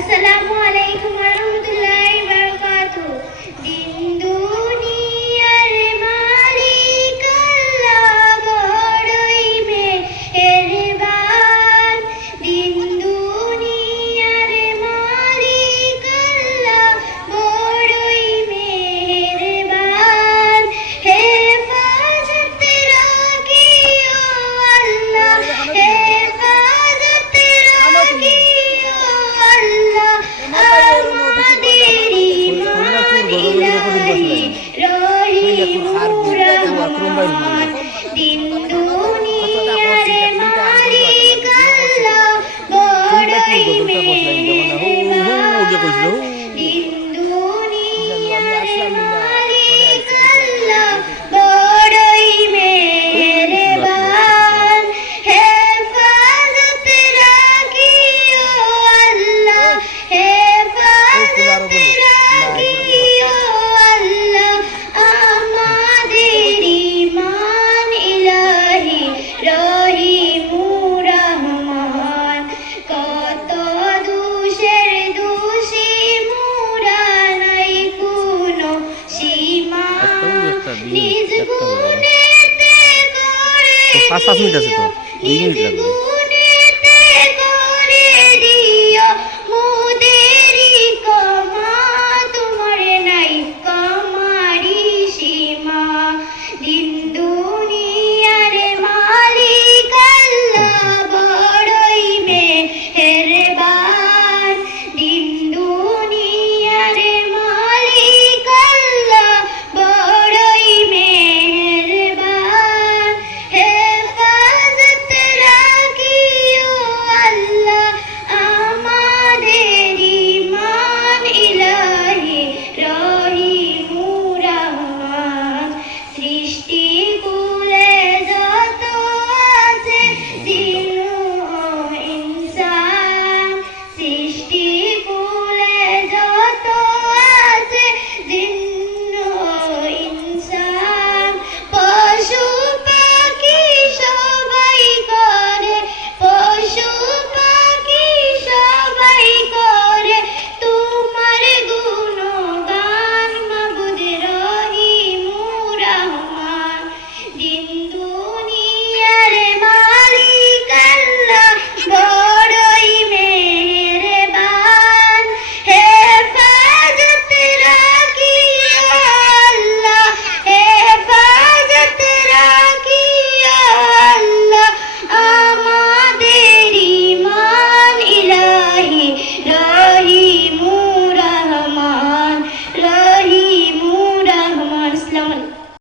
আসসালামু আলাইকুম ওয়া রাহমাতুল্লাহি ওয়া বারাকাতুহু। দিন দুনিয়ার মালিক আল্লাহ বড়ই মেহেরবান। দিন দুনিয়ার মালিক আল্লাহ বড়ই মেহেরবান। হেফাজত রাখিও আল্লাহ, হেফাজত রাখিও আল্লাহ আমাদের ইমান ইলাহি রহিম রহমান। দিন দুনিয়ার মালিক আল্লাহ বড়ই মেহেরবান। দিন দুনিয়ার মালিক আল্লাহ বড়ই মেহেরবান। হেফাজত রাখিও আল্লাহ, হেফাজত রাখিও আল্লাহ আমাদের ইমান ইলাহি রহিম রহমান। কত দোষের দোষী মোরা নাই কোনো সীমা, নিজ গুণেতে করে 5 মিনিট আছে তো, 2 মিনিট লাগবে।